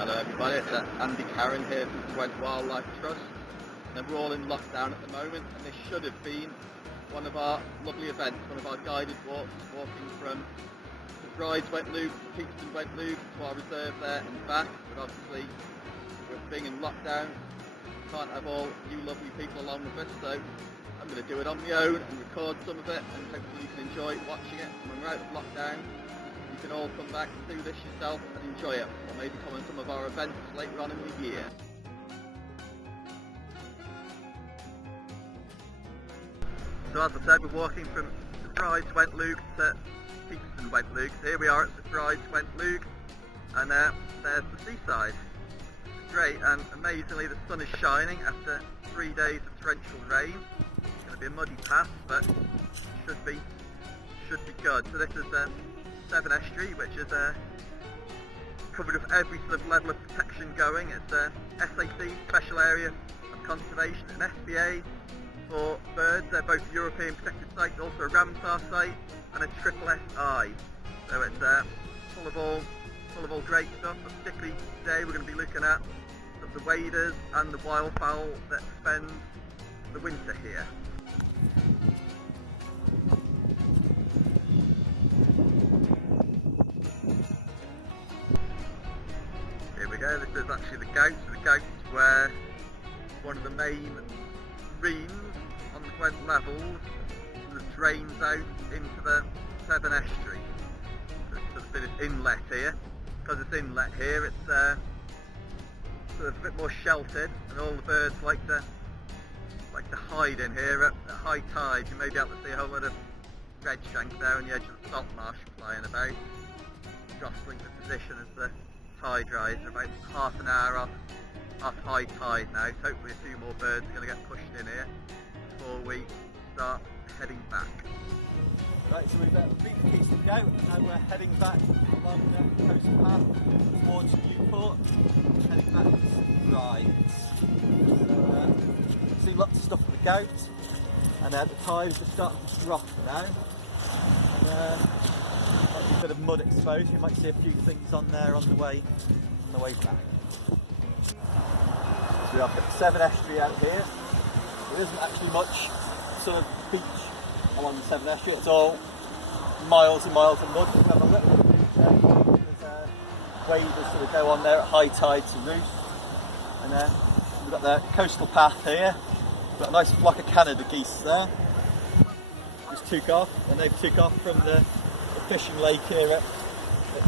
Hello everybody, it's Andy Karran here from Gwent Wildlife Trust, and we're all in lockdown at the moment, and this should have been one of our lovely events, one of our guided walks, walking from the Wentlooge, Peterstone Wentlooge to our reserve there and back, but obviously we're being in lockdown, can't have all you lovely people along with us, so I'm going to do it on my own and record some of it, and hopefully you can enjoy watching it. When we're out of lockdown, you can all come back and do this yourself and enjoy it, or maybe come on some of our events later on in the year. So as I said, we're walking from Severn Estuary to Peterstone Wentlooge. Here we are at Severn Estuary, and there's the seaside. It's great, and amazingly the sun is shining after 3 days of torrential rain. It's going to be a muddy path, but should be good. So this is Severn Estuary, which is covered with every sort of level of protection going. It's a SAC, Special Area of Conservation, an SPA for birds. They're both European protected sites, also a Ramsar site, and a triple SI. So it's full of all great stuff. But particularly today, we're going to be looking at the waders and the wildfowl that spend the winter here. Here we go, this is actually the Gout. So the Gout is where one of the main reams on the Gwent levels that drains out into the Severn Estuary. So there's a bit of inlet here. Because it's inlet here, it's sort of a bit more sheltered, and all the birds like to hide in here at high tide. You may be able to see a whole lot of Redshank there on the edge of the saltmarsh flying about, jostling for position as the tide rises. We're about half an hour off high tide now, so hopefully a few more birds are going to get pushed in here before we start heading back. Right, so we've beat the Peterstone Gout, and now we're heading back along the coast path towards Newport, heading back to Rides. So, see lots of stuff with the Gout, and the tides are starting to drop now, and might be a bit of mud exposed. You might see a few things on there on the way back. So we've got Severn Estuary out here. There isn't actually much sort of beach along the Severn Estuary. It's all miles and miles of mud. We have a little beach there. There's waders sort of go on there at high tide to roost, and we've got the coastal path here. We've got a nice flock of Canada geese there. Just took off, and they've took off from the fishing lake here at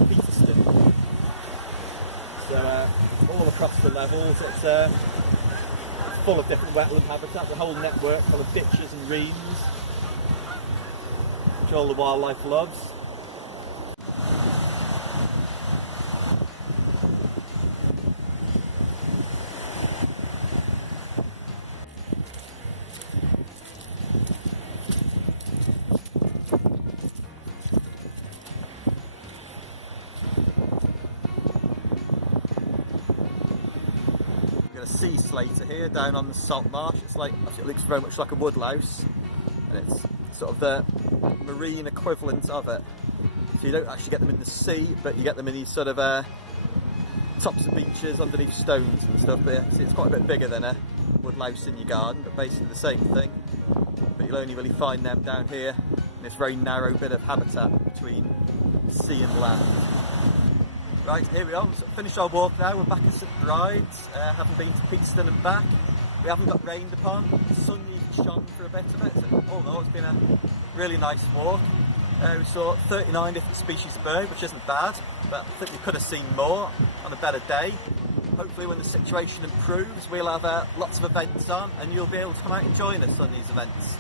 Peterstone. So all across the levels, it's full of different wetland habitat, the whole network full of ditches and reams, which all the wildlife loves. Sea slater here down on the saltmarsh. It looks very much like a woodlouse, and it's sort of the marine equivalent of it. So you don't actually get them in the sea, but you get them in these sort of tops of beaches underneath stones and stuff. But it's quite a bit bigger than a woodlouse in your garden, but basically the same thing. But you'll only really find them down here in this very narrow bit of habitat between sea and land. Right, here we are, we've finished our walk now, we're back at St Bride's, having been to Peterstone and back. We haven't got rained upon, the sun even shone for a bit of it, so all in all it's been a really nice walk. We saw 39 different species of bird, which isn't bad, but I think we could have seen more on a better day. Hopefully when the situation improves we'll have lots of events on, and you'll be able to come out and join us on these events.